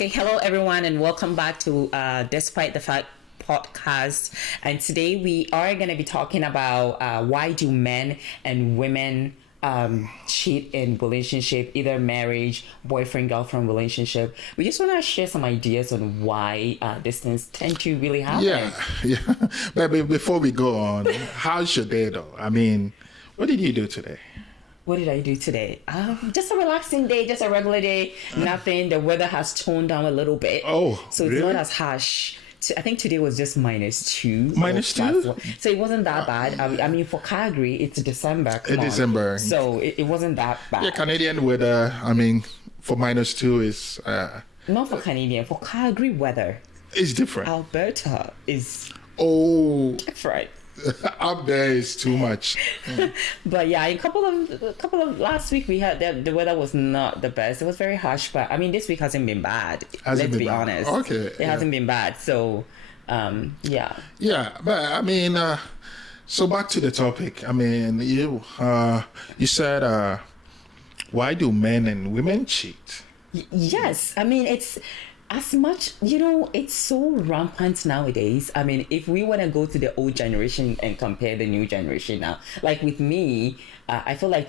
Okay, hello everyone, and welcome back to Despite the Fact podcast. And today we are going to be talking about why do men and women cheat in relationship, either marriage, boyfriend, girlfriend relationship. We just want to share some ideas on why these things tend to really happen. Yeah. But before we go on, how's your day though? I mean, what did you do today? What did I do today? Just a relaxing day, just a regular day. Nothing. The weather has toned down a little bit. Oh, so it's really? not as harsh. I think today was just -2. -2? So it wasn't that bad. I mean, for Calgary, it's December. Come on. December. So it wasn't that bad. Yeah, Canadian weather, I mean, for -2 is... Not for Canadian. For Calgary weather. It's different. Alberta is different. Up there is too much. But yeah, a couple of last week we had the weather was not the best. It was very harsh, but I mean this week hasn't been bad. Let's be honest. Okay. It hasn't been bad. So yeah. Yeah, but I mean, so back to the topic. I mean, you said why do men and women cheat? Yes, I mean it's as much, it's so rampant nowadays. I mean, if we want to go to the old generation and compare the new generation now, like with me, I feel like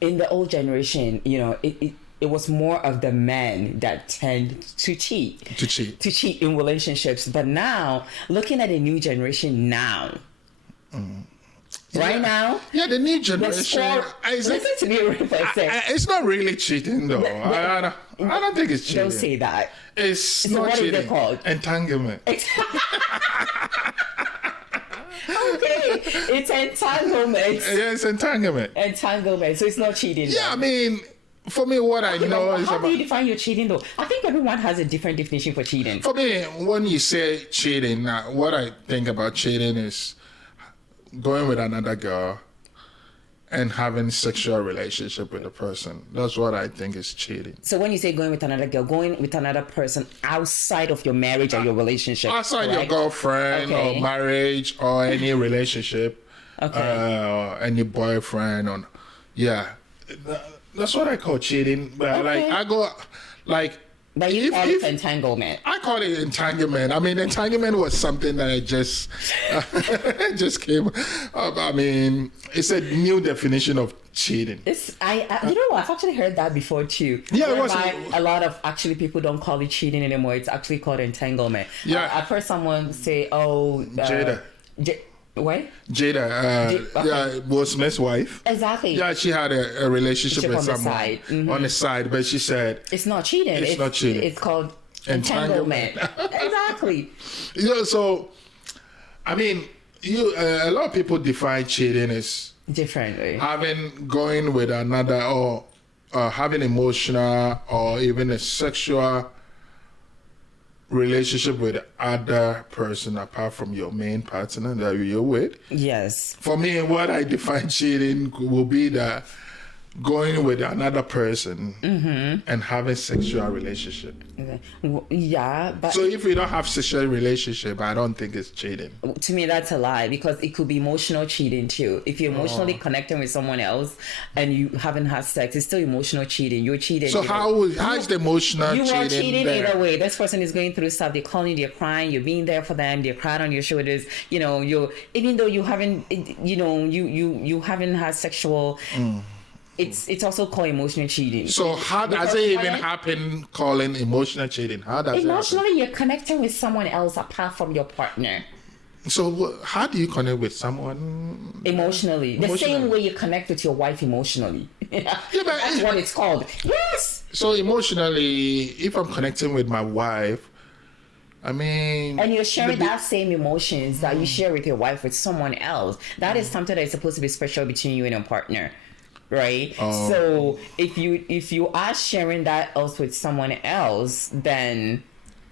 in the old generation, it was more of the men that tend to cheat. To cheat in relationships. But now, looking at the new generation now, right now, the new generation. Listen to me real quick. It's not really cheating though. I don't think it's cheating. Don't say that. It's not what cheating. Is it called? Entanglement. Okay, it's entanglement. Yeah, it's entanglement. Entanglement. So it's not cheating. Yeah, I mean, for me, what I know is how about... do you define your cheating though? I think everyone has a different definition for cheating. For me, when you say cheating, what I think about cheating is going with another girl and having sexual relationship with a person. That's what I think is cheating. So when you say going with another girl, going with another person outside of your marriage or your relationship, outside your girlfriend or marriage or any relationship, any boyfriend, or that's what I call cheating. But But you call it entanglement. I call it entanglement. I mean, entanglement was something that I just came up. I mean, it's a new definition of cheating. I've actually heard that before too. Yeah, it was. A lot of people don't call it cheating anymore. It's actually called entanglement. Yeah, I've heard someone say, "Oh, Jada." What? Jada, Will Smith's wife. Exactly. Yeah, she had a relationship with someone on the side, but she said it's not cheating. It's not cheating. It's called entanglement. Exactly. So, I mean, a lot of people define cheating as differently. Going with another or having emotional or even a sexual relationship with other person apart from your main partner that you're with. Yes. For me, what I define cheating will be that going with another person and having sexual relationship. Okay. Yeah, but so if you don't have sexual relationship, I don't think it's cheating. To me, that's a lie because it could be emotional cheating too. If you're emotionally connecting with someone else and you haven't had sex, it's still emotional cheating. You're cheating. So how is the emotional cheating? You are cheating there? Either way. This person is going through stuff. They're calling you, they're crying. You're being there for them. They're crying on your shoulders. You're even though you haven't, you haven't had sexual. It's also called emotional cheating. So how does it even happen? Calling emotional cheating? How does emotionally you're connecting with someone else apart from your partner? So how do you connect with someone emotionally? The same way you connect with your wife emotionally. That's what it's called. Yes. So emotionally, if I'm connecting with my wife, I mean, and you're sharing that same emotions that you share with your wife with someone else, that is something that is supposed to be special between you and your partner. Right. So if you are sharing that else with someone else, then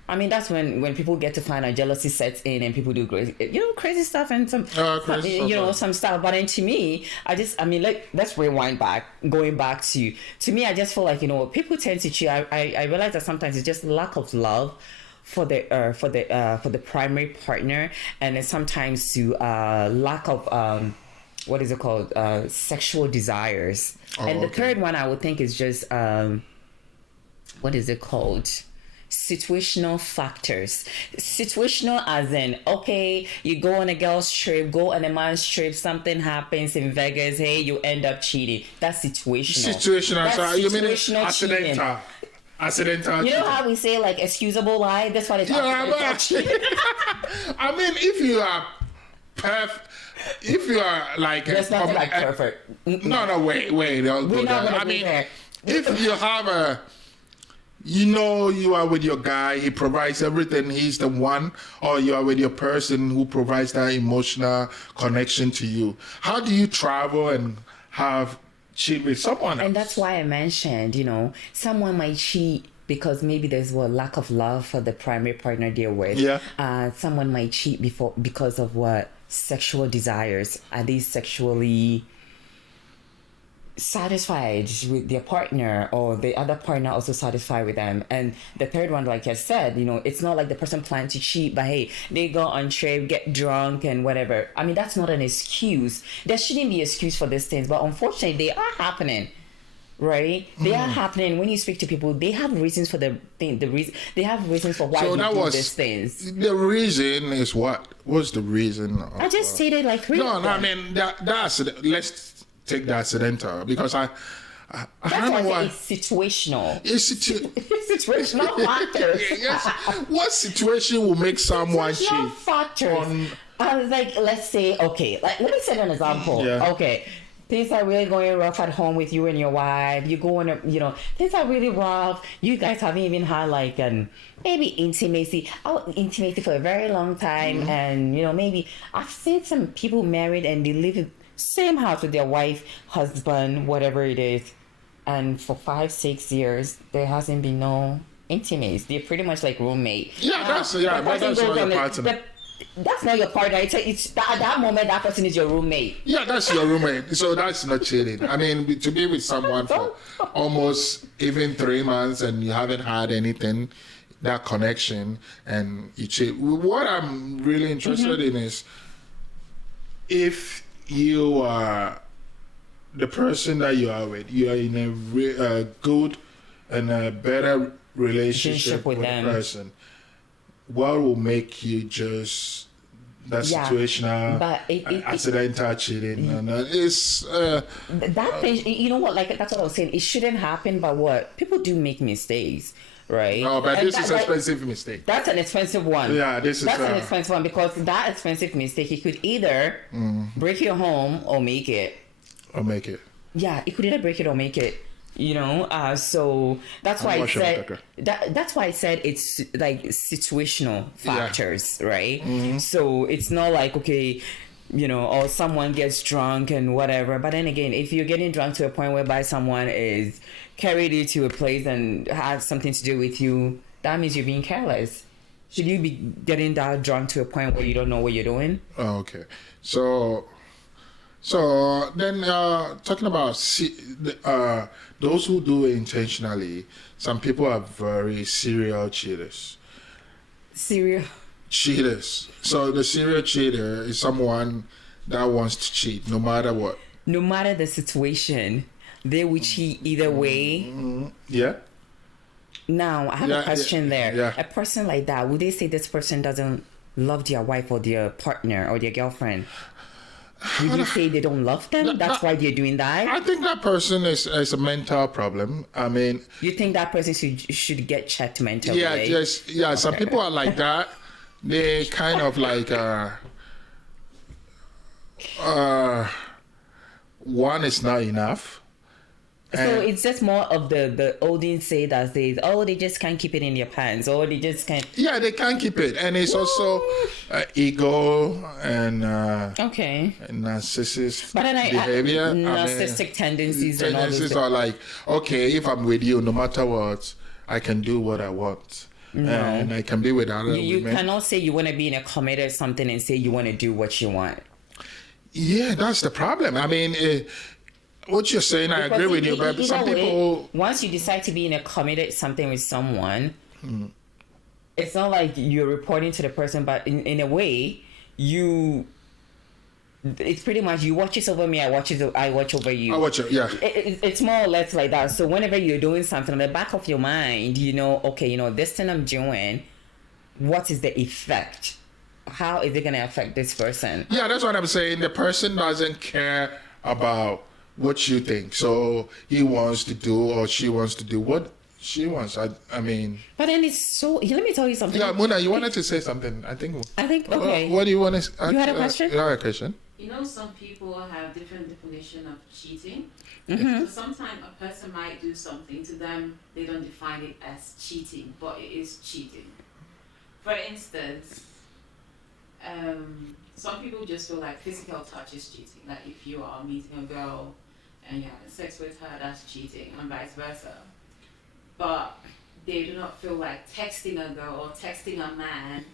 I mean that's when people get to find out jealousy sets in and people do crazy stuff and some some stuff. But then to me, let's rewind back, going back to me, I just feel like people tend to cheat. I realize that sometimes it's just lack of love for the primary partner, and then sometimes to lack of what is it called? Sexual desires. And the third one I would think is just what is it called? situational factors. Situational as in, okay, you go on a girl's trip, go on a man's trip, something happens in Vegas, hey, you end up cheating. That's situational. Situational. So you mean cheating. Accidental. You know how we say like excusable lie? That's what it's cheating. I mean, if you are if you are like that's not like perfect. No, wait, don't go there. I mean, if you have you are with your guy, he provides everything, he's the one, or you are with your person who provides that emotional connection to you. How do you travel and cheat with someone else? And that's why I mentioned, someone might cheat because maybe there's a lack of love for the primary partner they're with. Yeah. Someone might cheat because of sexual desires. Are they sexually satisfied with their partner, or the other partner also satisfied with them? And the third one, like I said, it's not like the person planned to cheat, but hey, they go on trip, get drunk and whatever. I mean, that's not an excuse. There shouldn't be an excuse for these things, but unfortunately they are happening, right? They are happening. When you speak to people, they have reasons for they have reasons for why they do these things. The reason is what? What's the reason? I just stated like three. No, I mean that's let's take the accidental, because I don't know why. It's situational. It's situational factors. Yes. What situation will make someone cheat? Factors. Like, let's say, okay, like let me set an example. Yeah. Okay, things are really going rough at home with you and your wife. You go on things are really rough. You guys haven't even had like maybe intimacy for a very long time, and maybe I've seen some people married and they live in same house with their wife, husband, whatever it is, and for 5-6 years there hasn't been no intimacy. They're pretty much like roommate. That's not your partner. That's not your partner. It's at that moment that person is your roommate. Yeah, that's your roommate. So that's not cheating. I mean, to be with someone for almost even 3 months and you haven't had anything, that connection, and you cheat. What I'm really interested in is if you are the person that you are with, you are in a good and a better relationship with them. The person. What will make you just that situational, accidental cheating? And it's that thing. You know what? Like that's what I was saying. It shouldn't happen, but what people do make mistakes. Right. No, but this is an expensive mistake. That's an expensive one. Yeah, that's an expensive one, because that expensive mistake, it could either break your home or make it. Yeah, it could either break it or make it. So that's why I said that's why I said it's like situational factors, right? So it's not like okay, or someone gets drunk and whatever. But then again, if you're getting drunk to a point whereby someone is carried you to a place and has something to do with you, that means you're being careless. Should you be getting that drunk to a point where you don't know what you're doing? Oh, okay. So then talking about those who do it intentionally, some people are very serial cheaters. Serial cheaters. So the serial cheater is someone that wants to cheat no matter what. No matter the situation, they will cheat either way. Yeah. Now, I have a question there. Yeah. A person like that, would they say this person doesn't love their wife or their partner or their girlfriend? Would you say they don't love them? That's why they're doing that? I think that person is a mental problem. I mean... You think that person should get checked mentally? Yeah, yes. Yeah, some people are like that. They kind of like... one is not enough. So it's just more of the olden say that says, oh, they just can't keep it in their pants, or they just can't. Yeah, they can't keep it, and it's also ego and narcissistic behavior. Narcissistic tendencies and all those tendencies are like, okay, if I'm with you, no matter what, I can do what I want. No. And I can be with other women. You cannot say you want to be in a committed something and say you want to do what you want. Yeah, that's the problem. I mean, what you're saying, I agree with you, but some people... Once you decide to be in a committed something with someone, it's not like you're reporting to the person, but in a way, the it's pretty much you watch it over me, I watch over you. I watch it, yeah. It's more or less like that. So whenever you're doing something in the back of your mind, you know, okay, you know, this thing I'm doing, what is the effect? How is it going to affect this person? Yeah, that's what I'm saying. The person doesn't care about what you think. So he wants to do or she wants to do what she wants. I mean. But then it's so. Let me tell you something. Yeah, Muna, you wanted to say something. I think. Okay. What do you want to? You had a question? You had a question. You know, some people have different definition of cheating. Mm-hmm. So sometimes a person might do something to them, they don't define it as cheating, but it is cheating. For instance, some people just feel like physical touch is cheating. Like if you are meeting a girl and you're having sex with her, that's cheating, and vice versa. But they do not feel like texting a girl or texting a man.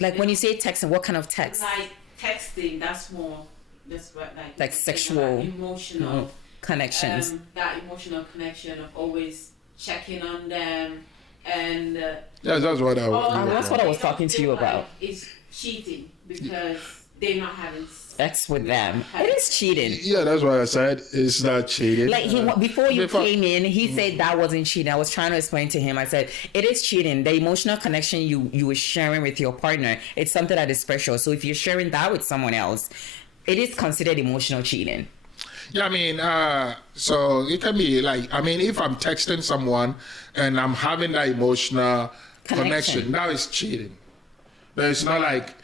Like when you say texting, what kind of text? Like texting, that's more just what like sexual, emotional connections. That emotional connection of always checking on them, and yeah, that's what that's what I was talking to you about. It's cheating because they're not having sex with them. It is cheating. Yeah, that's what I said. It's not cheating. Like before you came in, he said that wasn't cheating. I was trying to explain to him. I said it is cheating. The emotional connection you were sharing with your partner, it's something that is special. So if you're sharing that with someone else, it is considered emotional cheating. Yeah, I mean, so it can be like, I mean, if I'm texting someone and I'm having that emotional connection, that is cheating. But it's not like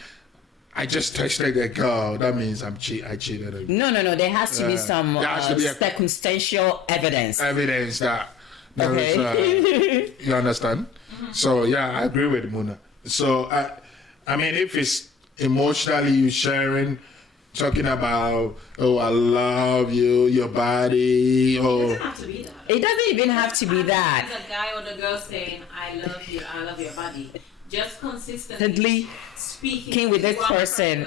I just texted a girl, that means I cheated her. No. There has to be some circumstantial evidence. Evidence that there okay. is, you understand? Mm-hmm. So, yeah, I agree with Muna. So, I mean, if it's emotionally you sharing, talking about, oh, I love you, your body, It doesn't have to be that. It doesn't even have to be that. The guy or the girl saying, I love you, I love your body. Just consistently speaking with this person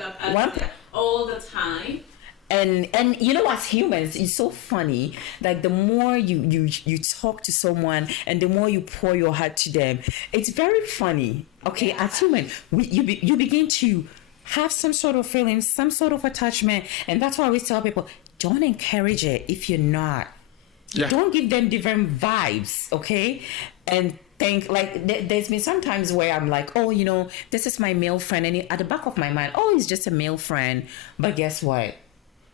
all the time. And you know, as humans, it's so funny. Like the more you talk to someone and the more you pour your heart to them, it's very funny. Okay, as humans, you begin to have some sort of feeling, some sort of attachment, and that's why I always tell people, don't encourage it if you're not. Yeah. Don't give them different vibes, okay? And think like there's been some times where I'm like, oh, you know, this is my male friend, and at the back of my mind, oh, he's just a male friend. But guess what?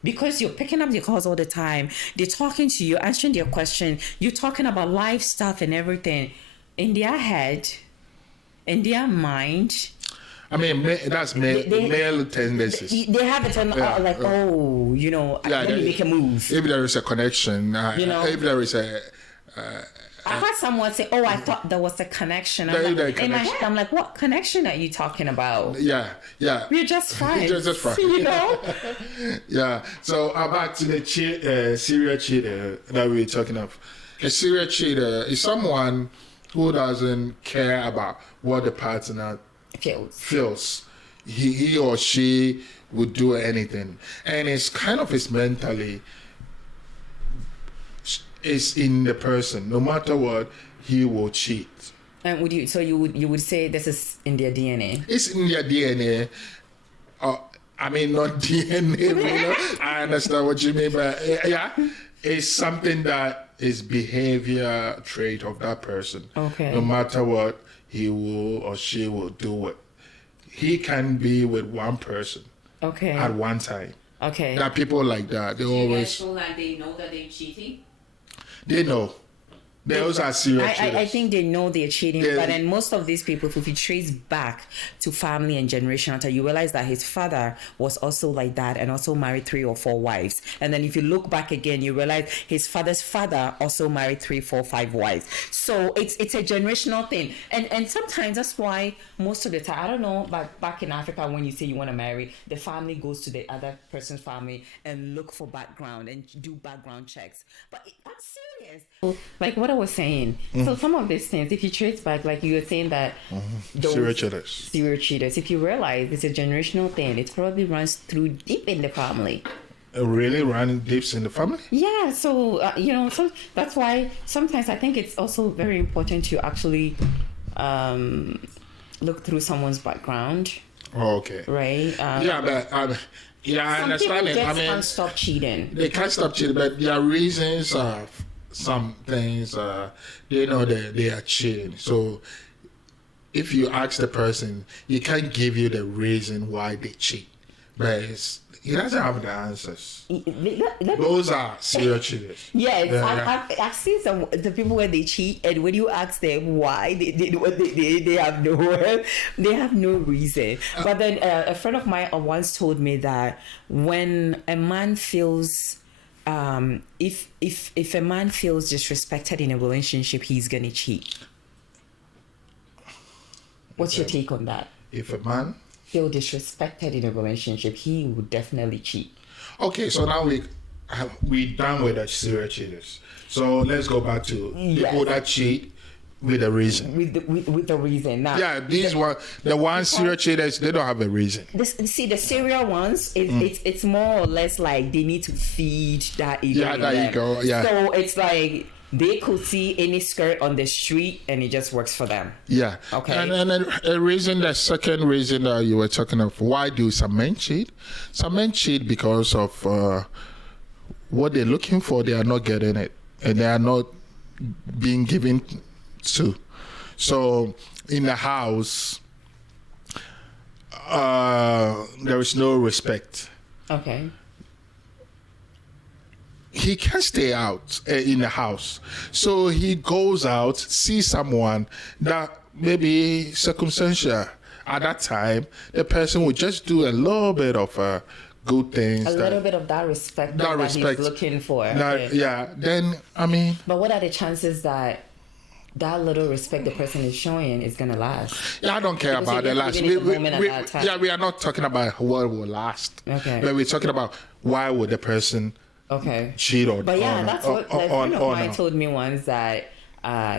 Because you're picking up their calls all the time, they're talking to you, answering their question, you're talking about life stuff and everything. In their head, in their mind, I mean, that's male tendencies. They have it on oh, you know, let me make a move. If there is a connection, you know, if there is a... I heard someone say, oh, I thought there was a connection. In my head, I'm like, what connection are you talking about? Yeah. We're just friends. You're just friends. You know? Yeah. So back to the serial cheater that we were talking of. A serial cheater is someone who doesn't care about what the partner feels. He or she would do anything, and it's kind of his mentally is in the person. No matter what, he will cheat. And you would say this is in their DNA? It's in their DNA. I mean, not DNA. You know? I understand what you mean, but yeah, it's something that is behavior trait of that person. Okay. No matter what, he will or she will do it. He can be with one person. Okay. At one time. Okay. There are people like that. They always feel like they know that they're cheating. They know. Those are serious cheaters. I think they know they're cheating, but then most of these people, if you trace back to family and generation, you realize that his father was also like that and also married 3 or 4 wives. And then if you look back again, you realize his father's father also married 3, 4, 5 wives. So it's a generational thing. And sometimes that's why most of the time, I don't know, but back in Africa, when you say you want to marry, the family goes to the other person's family and look for background and do background checks. But I'm serious. Like what I was saying. So some of these things, if you trace back, like you were saying that those serial cheaters, if you realize it's a generational thing, it probably runs through deep in the family. Really running deep in the family? Yeah. So you know, so that's why sometimes I think it's also very important to actually look through someone's background. Okay. right? Yeah, but I Some understand people it. just I mean, can't stop cheating. they can't stop cheating, but their reasons are some things. They know that they are cheating. So if you ask the person, he can't give you the reason why they cheat, but he doesn't have the answers. Those are serial cheaters. Yes, Yeah. I've seen the people where they cheat, and when you ask them why they did what they did, they have no reason. But then a friend of mine once told me that when a man feels if a man feels disrespected in a relationship, he's gonna cheat. What's your take on that? If a man Feel disrespected in a relationship, he would definitely cheat. Okay, so now we done with the serial cheaters. So let's go back to people that cheat with a reason. With the reason. Now, Yeah, the ones serial cheaters, they don't have a reason. the serial ones, it's more or less like they need to feed that ego. Yeah, in there you them. go, yeah. So it's like they could see any skirt on the street and it just works for them. Yeah. Okay. And a reason, the second reason that you were talking of, why do some men cheat? Some men cheat because of what they're looking for, they are not getting it. And they are not being given to. So in the house, there is no respect. Okay. He can't stay out in the house. So he goes out, sees someone that maybe circumstantial. At that time, the person would just do a little bit of good things. A little bit of that respect that he's looking for. Okay. Yeah, then, I mean... But what are the chances that that little respect the person is showing is going to last? Yeah, I don't care Because about the last. We are not talking about what will last. Okay. But we're talking about why would the person cheat or But yeah, that's what a friend of mine told me once, that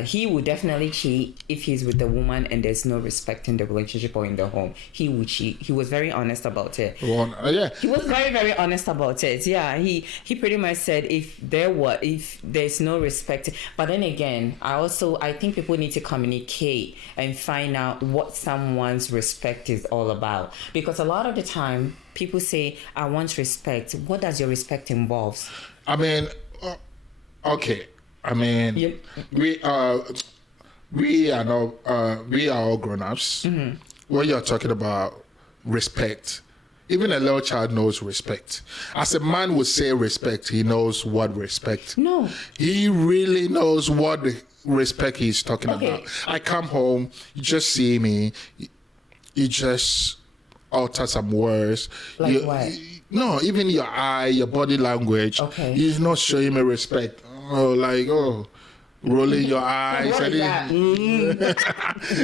he would definitely cheat if he's with the woman and there's no respect in the relationship or in the home. He would cheat. He was very honest about it. Yeah. He was very, very honest about it. Yeah, he pretty much said if there's no respect. But then again, I think people need to communicate and find out what someone's respect is all about. Because a lot of the time, people say, I want respect. What does your respect involve? I mean, okay. I mean, we are all grown-ups. Mm-hmm. When you're talking about respect, even a little child knows respect. As a man would say respect, he knows what respect. No. He really knows what respect he's talking about. I come home, you just see me, you just utter some words. Like what? No, even your eye, your body language. Okay. He's not showing me respect. Rolling your eyes. What is that?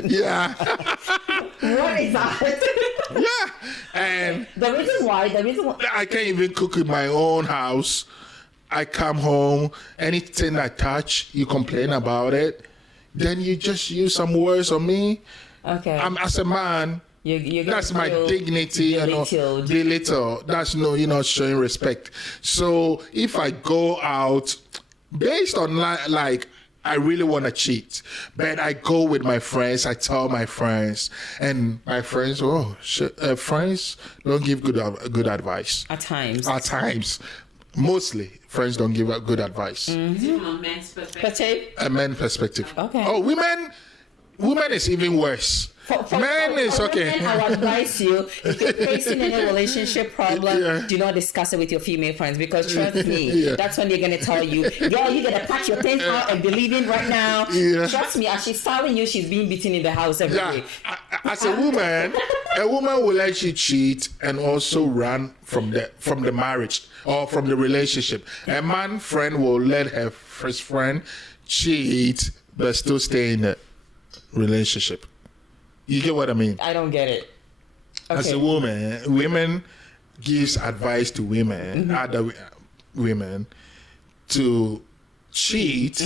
Yeah. What is that? Yeah. And the reason why I can't even cook in my own house. I come home, anything I touch, you complain about it. Then you just use some words on me. Okay. As a man, that's my dignity. Belittled. That's you're not showing respect. So if I go out based on like I really want to cheat, but I go with my friends, I tell my friends, and my friends, friends don't give good advice. At times. Mostly, friends don't give good advice. Mm-hmm. From a man's perspective. A man's perspective. Okay. Oh, women is even worse. Men is okay. I would advise you, if you're facing any relationship problem, do not discuss it with your female friends, because trust me, that's when they're going to tell you, girl, you got to pack your things out and be leaving right now. Yeah. Trust me, as she's telling you, she's being beaten in the house every day. As a woman will let you cheat and also run from the marriage or from the relationship. A man friend will let her first friend cheat but still stay in the relationship. You get what I mean? I don't get it. Okay. As a women gives advice to women, other women, to cheat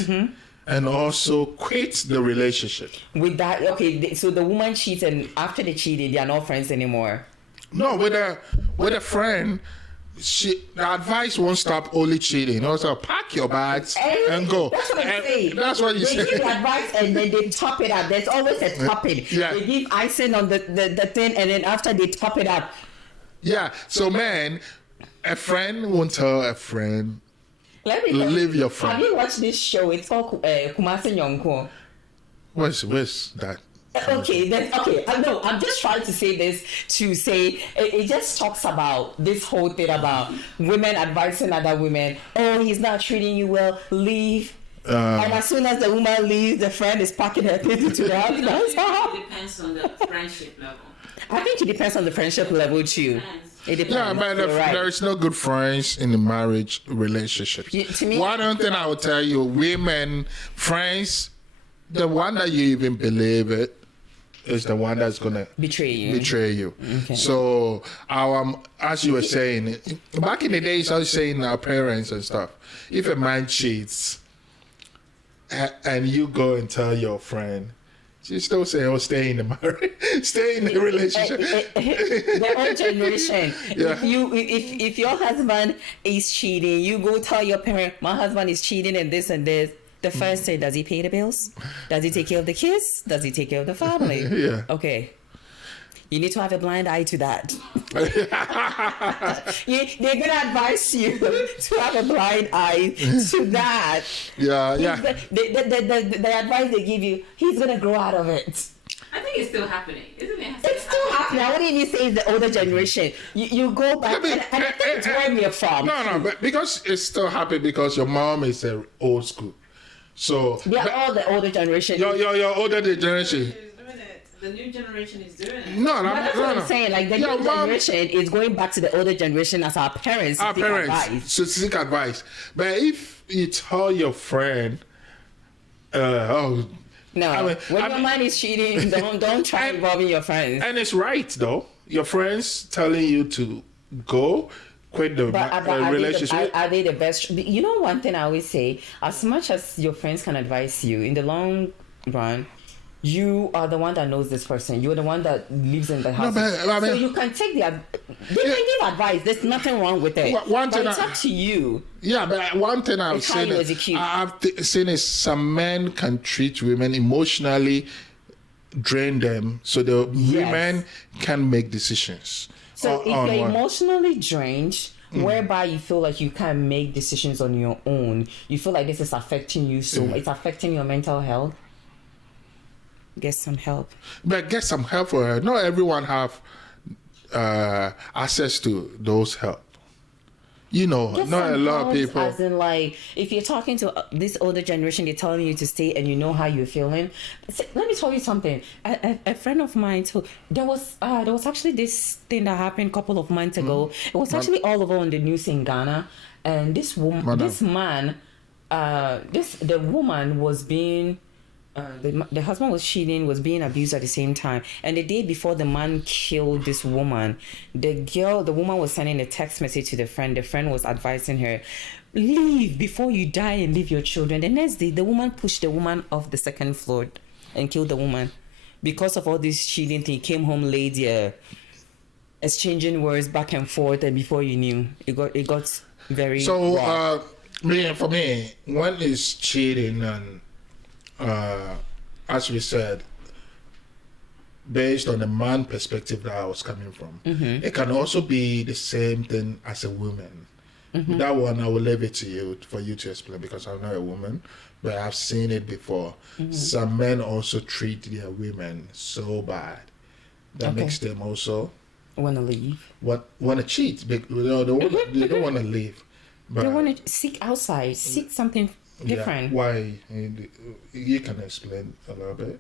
and also quit the relationship. With that, okay, so the woman cheats, and after they cheated, they are not friends anymore. No, with a friend, the advice won't stop only cheating. Also, pack your bags and go. That's what I'm saying. That's what you They say. give the advice and then they top it up. There's always a topping. Yeah. They give icing on the thing, and then after they top it up. Yeah. So, man, a friend won't tell a friend. Let me Leave your friend. Have you watched this show? It's called Kumasi Nyongko. Where's that? Okay, no, I'm just trying to say this to say it just talks about this whole thing about women advising other women. Oh, he's not treating you well. Leave. And as soon as the woman leaves, the friend is packing her things into the house. It depends on the friendship level. I think it depends on the friendship level too. It depends. Yeah, but there is no good friends in the marriage relationship. To me, One thing I would tell you, women, friends, the one that you even believe it is the one that's gonna betray you. Okay. So as you were saying, back in the days, I was saying our parents and stuff. If a man cheats, and you go and tell your friend, she still say, "Oh, stay in the marriage, stay in the relationship." The old generation. Yeah. If your husband is cheating, you go tell your parent, "My husband is cheating and this and this." The first thing, does he pay the bills? Does he take care of the kids? Does he take care of the family? Yeah. Okay. You need to have a blind eye to that. They're gonna advise you to have a blind eye to that. Yeah. The advice they give you, he's gonna grow out of it. I think it's still happening, isn't it? It's still happening. What did you say is the older generation? You go back, and I think it's where we're from. No, but because it's still happening because your mom is old school. So They're all the older generation. your older generation. The new generation is doing it. No, That's what I'm saying. Like the new generation is going back to the older generation as our parents. Our to seek parents advice. should seek advice. But if you tell your friend, No, when your man is cheating, don't try involving your friends. and it's right though. Your friends telling you to go quit the relationship. Are they the best? You know, one thing I always say: as much as your friends can advise you, in the long run, you are the one that knows this person. You're the one that lives in the house. So you can take they can give advice. There's nothing wrong with it. One but thing it's up to you. Yeah, but one thing I've It's how seen you execute. seen is some men can treat women emotionally, drain them, so the women can make decisions. So if you're emotionally drained, whereby you feel like you can't make decisions on your own, you feel like this is affecting you, so it's affecting your mental health, get some help. But get some help for her. Not everyone have access to those help. You know, Get not a some lot of help, people. As in, like, if you're talking to this older generation, they're telling you to stay and you know how you're feeling. Let me tell you something. A friend of mine told, there was actually this thing that happened a couple of months ago. It was actually all over on the news in Ghana. And the woman was being, the husband was cheating, was being abused at the same time. And the day before the man killed this woman, the woman was sending a text message to the friend. The friend was advising her, leave before you die and leave your children. The next day, the woman pushed the woman off the second floor and killed the woman. Because of all this cheating thing, came home late, exchanging words back and forth, and before you knew, it got very So, for me, when it's cheating and as we said, based on the man perspective that I was coming from, it can also be the same thing as a woman. That one I will leave it to you for you to explain because I'm not a woman, but I've seen it before. Some men also treat their women so bad that makes them also want to leave. Want to cheat. They don't want to leave. But they want to seek outside, seek something different. Yeah, why? You can explain a little bit.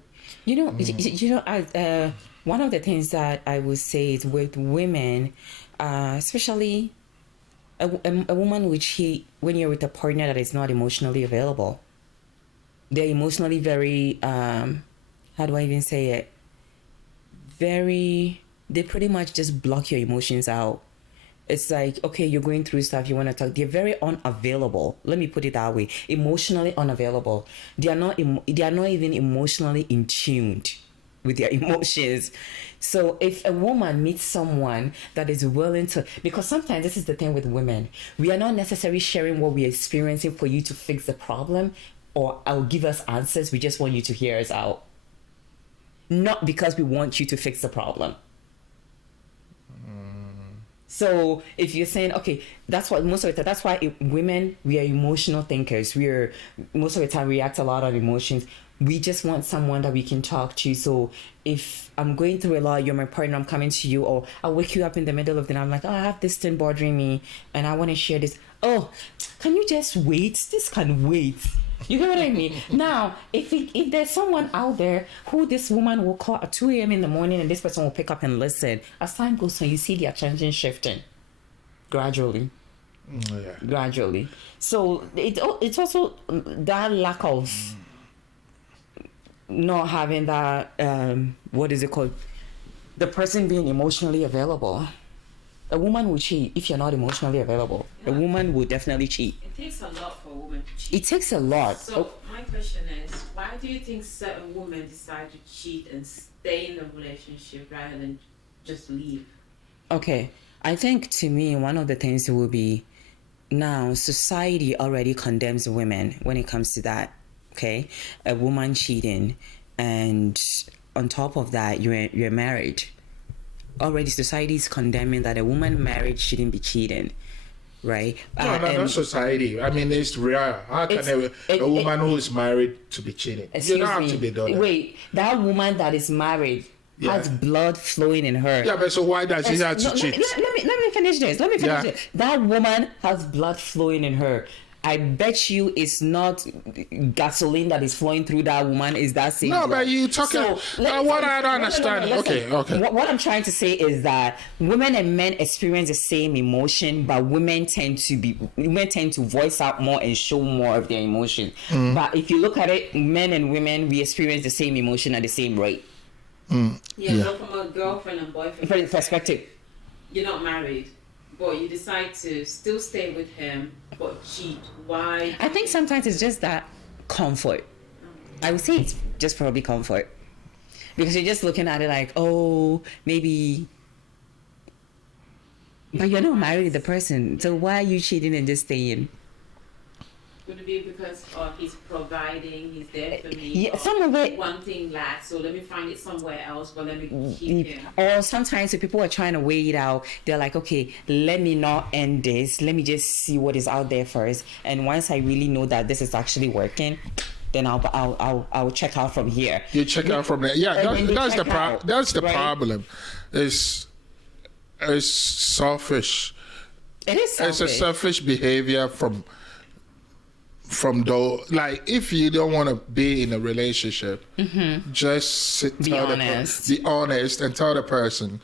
One of the things that I would say is with women, especially a woman when you're with a partner that is not emotionally available, they're emotionally very, how do I even say it? They pretty much just block your emotions out. It's like, okay, you're going through stuff, you want to talk. They're very unavailable. Let me put it that way. Emotionally unavailable. They are not even emotionally in tuned with their emotions. So if a woman meets someone that is willing to, because sometimes this is the thing with women, we are not necessarily sharing what we're experiencing for you to fix the problem or I'll give us answers. We just want you to hear us out. Not because we want you to fix the problem. So if you're saying, okay, that's what most of the time, that's why women, we are emotional thinkers. We're most of the time react a lot on emotions. We just want someone that we can talk to. So if I'm going through a lot, you're my partner, I'm coming to you, or I'll wake you up in the middle of the night. I'm like, oh, I have this thing bothering me and I want to share this. Oh, can you just wait? This can wait. You get what I mean? Now, if there's someone out there who this woman will call at 2 a.m. in the morning and this person will pick up and listen, as time goes on, you see the attention shifting gradually. Gradually. So it's also that lack of not having that, what is it called? The person being emotionally available. A woman will cheat if you're not emotionally available. Yeah. A woman will definitely cheat. It takes a lot for a woman to cheat. It takes a lot. So my question is, why do you think certain women decide to cheat and stay in a relationship rather than just leave? Okay. I think to me, one of the things will be, now society already condemns women when it comes to that. Okay. A woman cheating, and on top of that, you're married. Already society is condemning that a woman married shouldn't be cheating, right? No, not society. I mean, it's rare. How can a woman who is married to be cheating? You don't have to be done that. Wait, that woman that is married has blood flowing in her. Yeah, but so why does she have to cheat? Let me finish this. This. That woman has blood flowing in her. I bet you it's not gasoline that is flowing through that woman. Is that same? No, but you talking. What I don't understand. Okay. What I'm trying to say is that women and men experience the same emotion, but women tend to voice out more and show more of their emotion. But if you look at it, men and women, we experience the same emotion at the same rate. Yeah. So from a girlfriend and boyfriend perspective, you're not married, but you decide to still stay with him but cheat. Why? I think sometimes it's just that comfort. I would say it's just probably comfort, because you're just looking at it like, oh, maybe, but you're not married to the person, so why are you cheating and just staying? Would it be because he's providing, he's there for me? Yeah, some of it. One thing lacks, so let me find it somewhere else, but let me keep him. Or sometimes if people are trying to weigh it out, they're like, okay, let me not end this. Let me just see what is out there first. And once I really know that this is actually working, then I'll check out from here. You check out from there. Yeah, that's the problem. It's selfish. It is selfish. It's a selfish behavior from like, if you don't want to be in a relationship, just be honest and tell the person,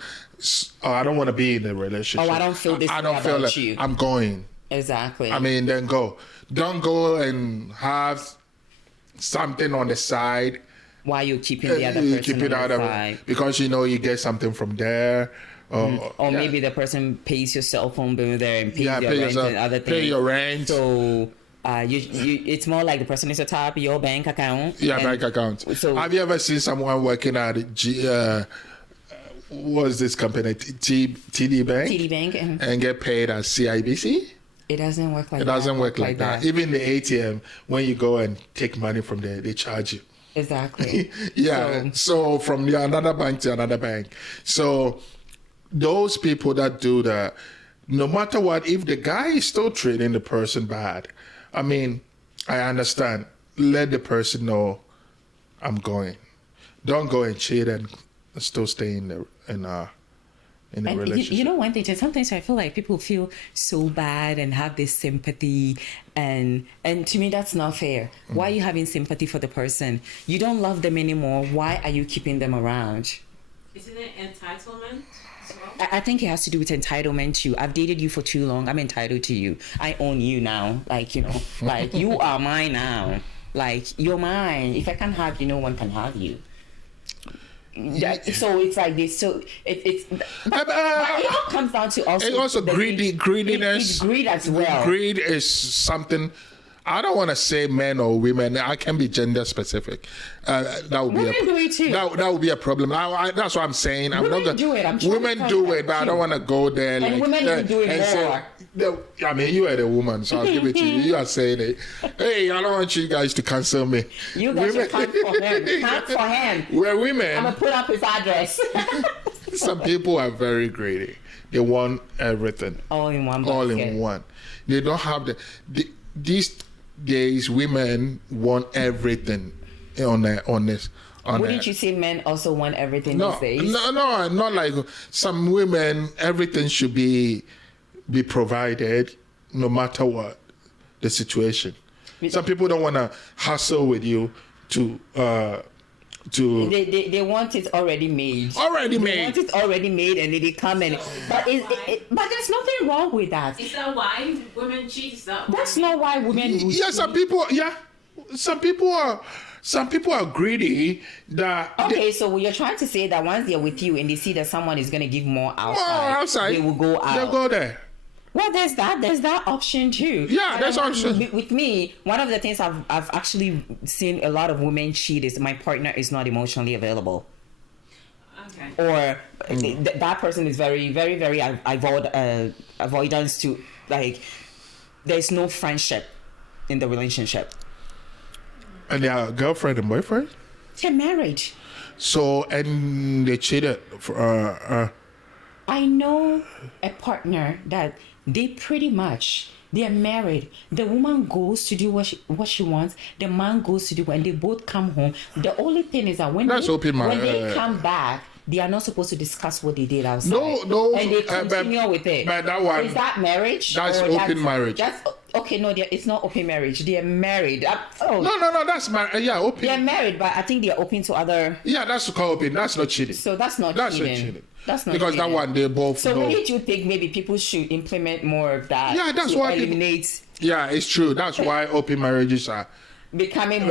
oh, I don't want to be in a relationship. Oh, I don't feel this way about you. I'm going. Exactly. I mean, then go. Don't go and have something on the side. Why you keeping the other person on the side? Because you get something from there. Or maybe the person pays your cell phone bill there and pays your rent and other things. Pay your rent. So it's more like the person is to top your bank account. Yeah, bank account. So have you ever seen someone working at what's this company? TD Bank? TD Bank. And get paid at CIBC? It doesn't work like that. It doesn't work like that. Even the ATM, when you go and take money from there, they charge you. Exactly. Yeah. So from another bank to another bank. So those people that do that, no matter what, if the guy is still treating the person bad, I mean, I understand. Let the person know I'm going. Don't go and cheat and still stay in the relationship. You know one thing, sometimes I feel like people feel so bad and have this sympathy, and to me that's not fair. Why are you having sympathy for the person? You don't love them anymore. Why are you keeping them around? Isn't it entitlement? I think it has to do with entitlement too. I've dated you for too long. I'm entitled to you. I own you now. Like, like you are mine now. Like, you're mine. If I can't have you, no one can have you. Yeah, so it's like this. So it all comes down to also. It's also greediness. It's greed as well. Greed is something. I don't want to say men or women. I can be gender specific. That would Women do it too. That would be a problem. That's what I'm saying. Women do it. I'm trying women to do find it, but I out don't too. want to go there. And women can do it more. I mean, you are the woman, so I'll give it to you. You are saying it. Hey, I don't want you guys to cancel me. You guys should count for him. Count for him. We're women. I'm gonna put up his address. Some people are very greedy. They want everything. All in one basket. All in one. They don't have these days women want everything Wouldn't you say men also want everything these days? No, not like some women. Everything should be provided, no matter what the situation. Some people don't want to hustle with you to. They want it already made. Already They made. want it already made, and they come and. But but there's nothing wrong with that. Is that why women cheat? Is that That's not why women. would Yeah, some people. Yeah, some people are greedy. Okay, so you're trying to say that once they're with you and they see that someone is going to give more outside, they will go out. They'll go there. Well, there's that option too. Yeah, there's option. With me, one of the things I've actually seen a lot of women cheat is my partner is not emotionally available. Okay. Or that person is very, very, very avoidance to, like, there's no friendship in the relationship. And they are girlfriend and boyfriend? They're married. So, and they cheated. I know a partner that they pretty much, they're married. The woman goes to do what she wants. The man goes to do, and they both come home. The only thing is that when they come back, they are not supposed to discuss what they did outside. No. And they continue with it. But that one, is that marriage? That's open marriage. That's okay. No, it's not open marriage. They are married. No. That's marriage. Yeah, open. They're married, but I think they are open to other. Yeah, that's called open. That's not cheating. So that's not cheating. That's not because cheating. That one they both. So know. wouldn't you think maybe people should implement more of that? Yeah, that's to why eliminate. Yeah, it's true. That's why open marriages are becoming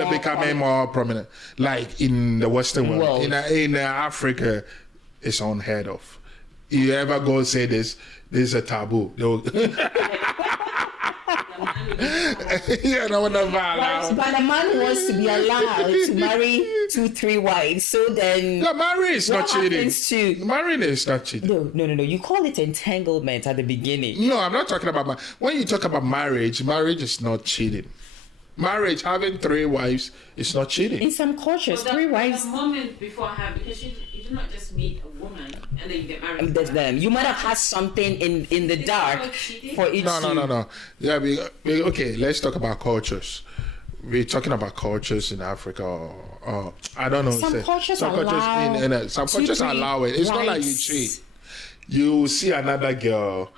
more prominent. Like in the Western world. In Africa, it's unheard of. You ever go say this is a taboo. Yeah, no one ever allowed. But a man wants to be allowed to marry 2-3 wives. So then, no, marriage is not cheating. Marrying is not cheating. No. You call it entanglement at the beginning. No, I'm not talking about. When you talk about marriage is not cheating. Marriage, having 3 wives, is not cheating. In some cultures, 3 wives. The moment before having, because you do not just meet a woman and then you get married. You might have had something in the dark for each. No. Yeah, okay. Let's talk about cultures. We're talking about cultures in Africa, or I don't know. Some cultures allow it. It's not like you cheat. You see another girl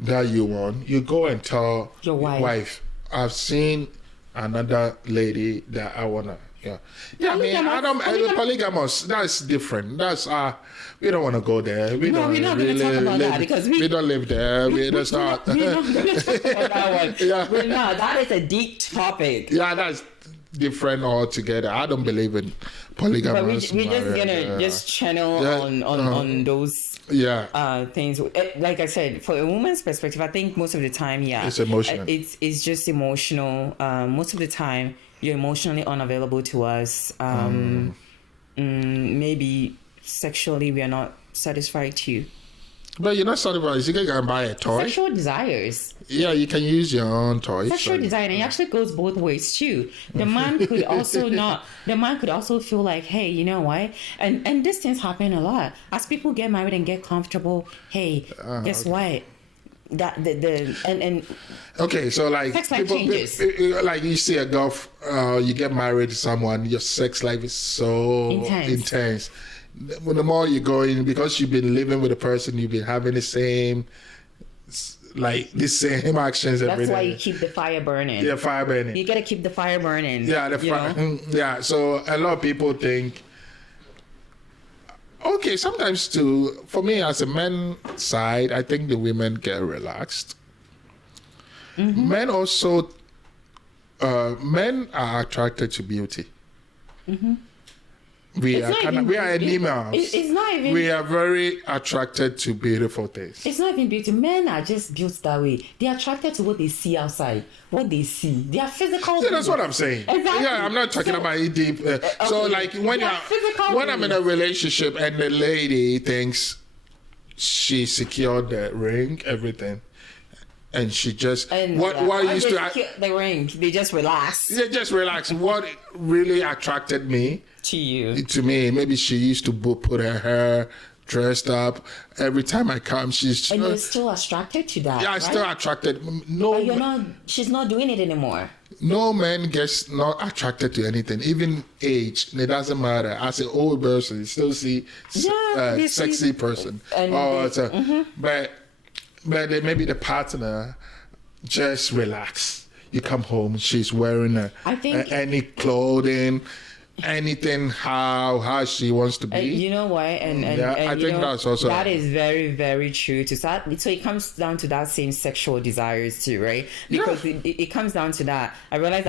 that you want, you go and tell your wife. I've seen another lady that I wanna. Yeah. I mean, polygamous. That's different. That's we don't want to go there. We're not going to talk about that because we don't live there. That's not. We're not going to talk about that one. Yeah. We're not. That is a deep topic. Yeah, that's different altogether. I don't believe in polygamous. But we're just gonna just channel on those things. Like I said, for a woman's perspective, I think most of the time, it's emotional. It's just emotional. Most of the time, you're emotionally unavailable to us. Maybe sexually, we are not satisfied too. But you're not satisfied. You can buy a toy. Sexual desires. Yeah, you can use your own toys. Sexual desire, and it actually goes both ways too. The man could also not. The man could also feel like, hey, you know what? And these things happen a lot as people get married and get comfortable. Hey, guess what? That and okay, so like sex life changes. Like you see a girl, you get married to someone, your sex life is so intense. The more you go in, because you've been living with a person, you've been having the same actions every day. That's why you keep the fire burning. Yeah, fire burning. You gotta keep the fire burning. Yeah, the fire. Yeah, so a lot of people think. Okay, sometimes too, for me as a man side, I think the women get relaxed. Mm-hmm. Men also, men are attracted to beauty. Mm-hmm. We It's are not kind of, even we are beauty. animals. It's not even. We are very attracted to beautiful things. It's not even beauty. Men are just built that way. They're attracted to what they see outside, what they see. They are physical. Yeah, that's what I'm saying. Exactly. Yeah, I'm not talking about it deep. So, okay. like when Yeah, physical when I'm in a relationship and the lady thinks she secured the ring, everything, and she just what used to the ring. They just relax just relax. What really attracted me to you. to me, maybe she used to put her hair dressed up. Every time I come, she's And you're still attracted to that. yeah, I'm right? still attracted. No, But you're not. She's not doing it anymore. no man gets not attracted to anything, even age. It doesn't matter. As an old person, you still see Yeah, sexy person. And But then maybe the partner just relax. You come home, she's wearing I think- any clothing, anything how she wants to be. You know why? And Yeah, I you think know, that's also- that is very, very true. So it comes down to that same sexual desires too, right? Because it comes down to that. I realize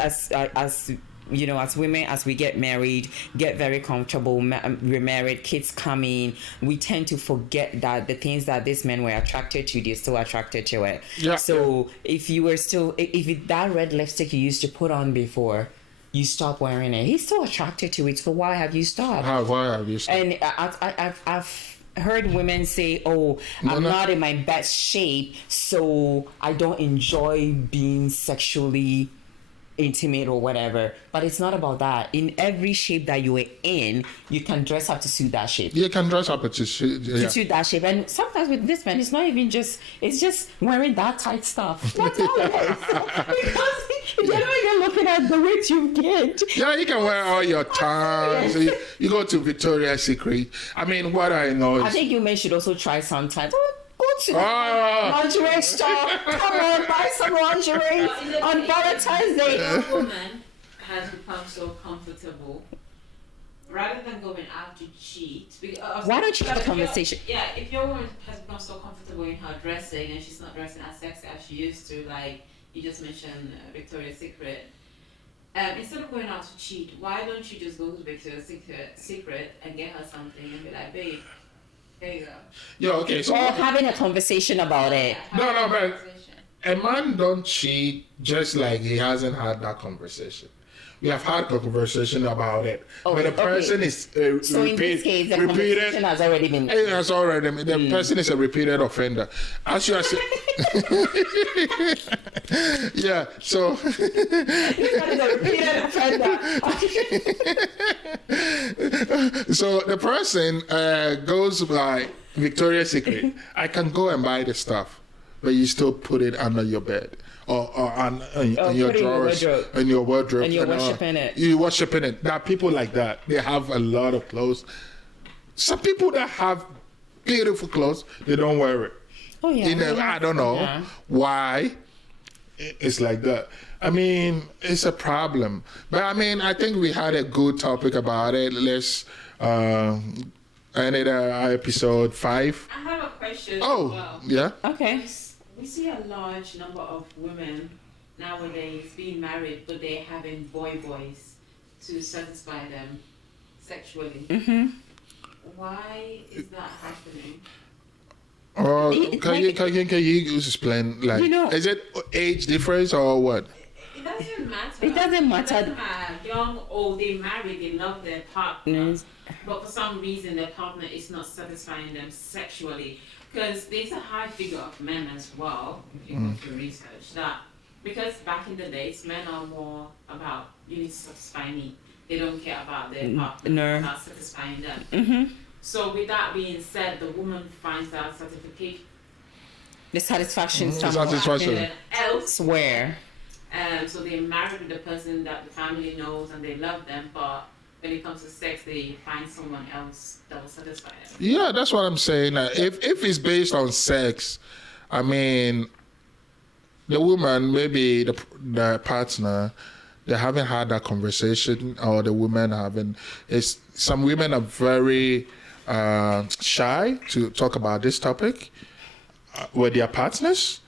as you know, as women, as we get married, get very comfortable, we're married, kids come in, we tend to forget that the things that these men were attracted to, they're still attracted to it. Yeah. So if you were still, if that red lipstick you used to put on before, you stop wearing it, he's still attracted to it. So why have you stopped? Why have you stopped? And I've heard women say, "Oh, I'm not in my best shape, so I don't enjoy being sexually intimate or whatever." But it's not about that. In every shape that you are in, you can dress up to suit that shape. You can dress up to To that shape. And sometimes with this man, it's not even just, it's just wearing that tight stuff. That's all it is. Because you're not even looking at the weight you've gained. Yeah, you can wear all your ties. You go to Victoria's Secret. I mean, what I know is I think you men should also try sometimes. Go to the Ah. lingerie store. Come on, buy some lingerie on Valentine's Day. If a woman has become so comfortable, rather than going out to cheat, Why don't you have a if your- conversation? Yeah, if your woman has become so comfortable in her dressing and she's not dressing as sexy as she used to, like you just mentioned Victoria's Secret, instead of going out to cheat, why don't you just go to Victoria's Secret and get her something and be like, babe, there you go. yeah, okay. So Or having a conversation about it. No, Have a but- conversation. a man don't cheat just like he hasn't had that conversation. We have had a conversation about it. Oh, But the okay. person is So in this case, the conversation has already been. It has already. The person is a repeated offender. As you are saying. Yeah. So. That is a repeated offender. So the person goes by Victoria's Secret. I can go and buy the stuff, but you still put it under your bed or on your put it in your drawers, wardrobe. in your wardrobe. And you're worshiping it. You're worshiping it. There are people like that. They have a lot of clothes. Some people that have beautiful clothes, they don't wear it. Oh yeah. You know, I don't know Yeah. why it's like that. I mean, it's a problem. But I mean, I think we had a good topic about it. Let's end it episode 5. I have a question Oh, as well. yeah. Okay. We see a large number of women nowadays being married, but they're having boys to satisfy them sexually. Mm-hmm. Why is that happening? Or It- can you explain? Like, You know- is it age difference or what? It doesn't matter. It doesn't matter. It doesn't matter. Young, old, they married, they love their partner. Yes. But for some reason, their partner is not satisfying them sexually. Because there's a high figure of men as well, if you go through research, that because back in the days, men are more about, you need to satisfy me. They don't care about their partner, No. about satisfying them. Mm-hmm. So with that being said, the woman finds that certification The satisfaction The somewhere satisfaction. else. elsewhere. So they married with the person that the family knows and they love them, but when it comes to sex, they find someone else that will satisfy them. Yeah, that's what I'm saying. If it's based on sex, I mean, the woman, maybe the partner, they haven't had that conversation, or the women haven't. Some women are very shy to talk about this topic with their partners.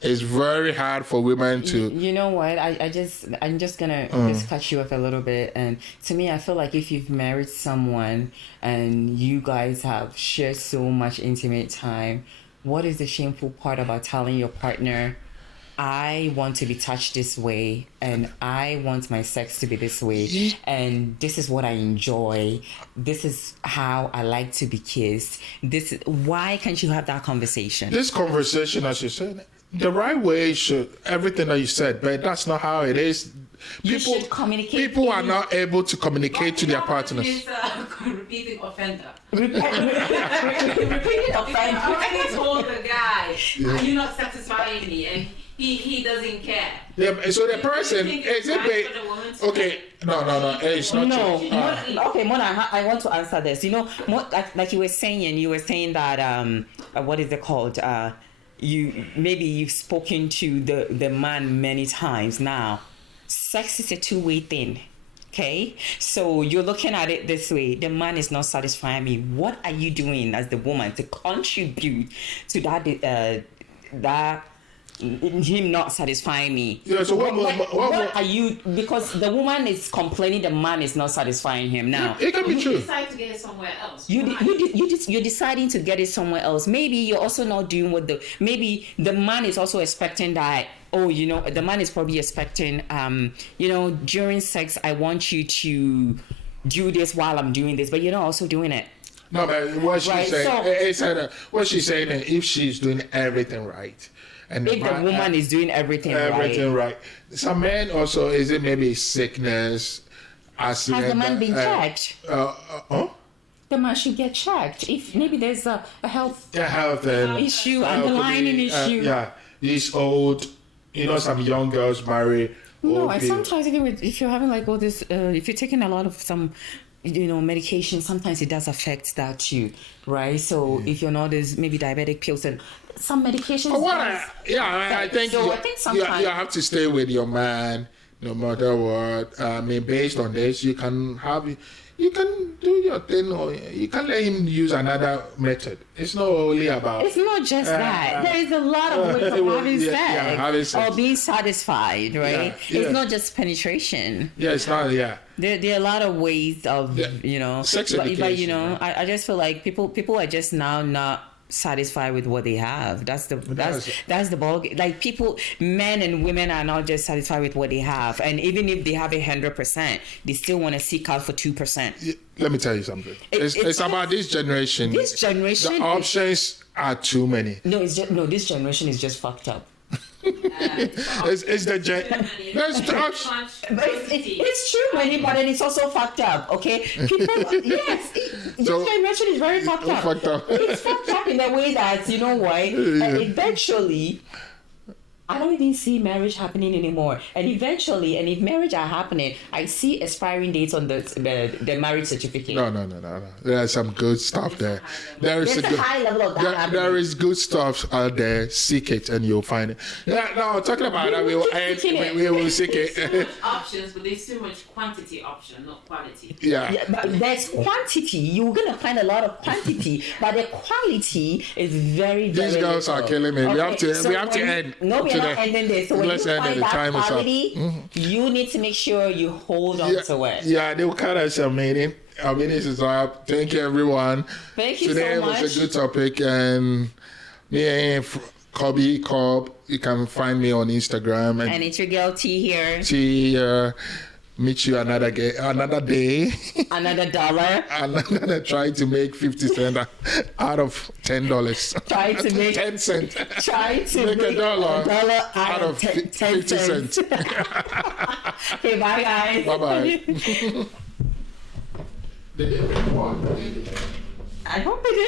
it's very hard for women to. You know what? I'm just gonna just cut you off a little bit. And to me, I feel like if you've married someone and you guys have shared so much intimate time, what is the shameful part about telling your partner, I want to be touched this way and I want my sex to be this way and this is what I enjoy. This is how I like to be kissed. Why can't you have that conversation? This conversation, as you said, the right way should everything that you said, but that's not how it is. You should communicate. People are not able to communicate to their partners. Is repeating offender. Repeated offense. I told the guy, "Are you not satisfying me?" And he doesn't care. Yeah, so the person is it okay? No, it's not No. true. Okay, Mona, I want to answer this. You know, like you were saying that what is it called? You've spoken to the man many times now. Sex is a two-way thing. Okay, so you're looking at it this way: the man is not satisfying me. What are you doing as the woman to contribute to that him not satisfying me? Yeah, so what are you? Because the woman is complaining the man is not satisfying him now. It can be You true. decide to get it somewhere else. You're deciding to get it somewhere else. Maybe you're also not doing maybe the man is also expecting that. Oh, the man is probably expecting, during sex, I want you to do this while I'm doing this, but you're not also doing it. No, but what she's saying, what she's saying is if she's doing everything right, and if the woman is doing everything right. Some men also, is it maybe sickness, accident? Has the man been checked? The man should get checked. If maybe there's a health issue, underlying issue. Yeah, he's old. Some young girls marry. No, and sometimes if you're having like all this, if you're taking a lot of some, medication, sometimes it does affect that too, right? So if you're not as maybe diabetic pills and some medications. I think sometimes you have to stay with your man no matter what. I mean, based on this, you can do your thing, or you can let him use another method. It's not only about. It's not just that. There is a lot of ways of having sex or being satisfied, right? It's not just penetration. Yeah, it's not. Yeah. There are a lot of ways of sex education. But I just feel like people are just now not satisfied with what they have. That's the ball. Like men and women are not just satisfied with what they have, and even if they have 100%, they still want to seek out for 2%. Let me tell you something. It's about this generation. This generation, the options are too many. No, this generation is just fucked up. It's the it's true, money, but then it's also fucked up. Okay, yes, this generation is very fucked up. It's fucked up in a way that eventually. I don't even see marriage happening anymore. And eventually, and if marriage are happening, I see expiring dates on the marriage certificate. No. There's some good stuff there. There's a high level of that. There is good stuff out there. Seek it and you'll find it. Yeah, no, talking about that, we will seek it. There's too much options, but there's too much quantity option, not quality. Yeah, but there's quantity. You're going to find a lot of quantity, but the quality is very, very These girls are killing me. Okay, we have to end. No, we are not ending this. So when you find that quality, you need to make sure you hold on to it. Yeah, they will cut us a meeting. Our meeting is up. Thank you, everyone. Thank you Today so much. Was a good topic, and me and Cobby Cobb. You can find me on Instagram. And it's your girl T here. T. Meet you another day. Another dollar. Another try to make 50 cents out of $10. Try to make 10 cents. Try to make a dollar out of 10 50 cents. Okay, bye guys. Bye. I hope it is.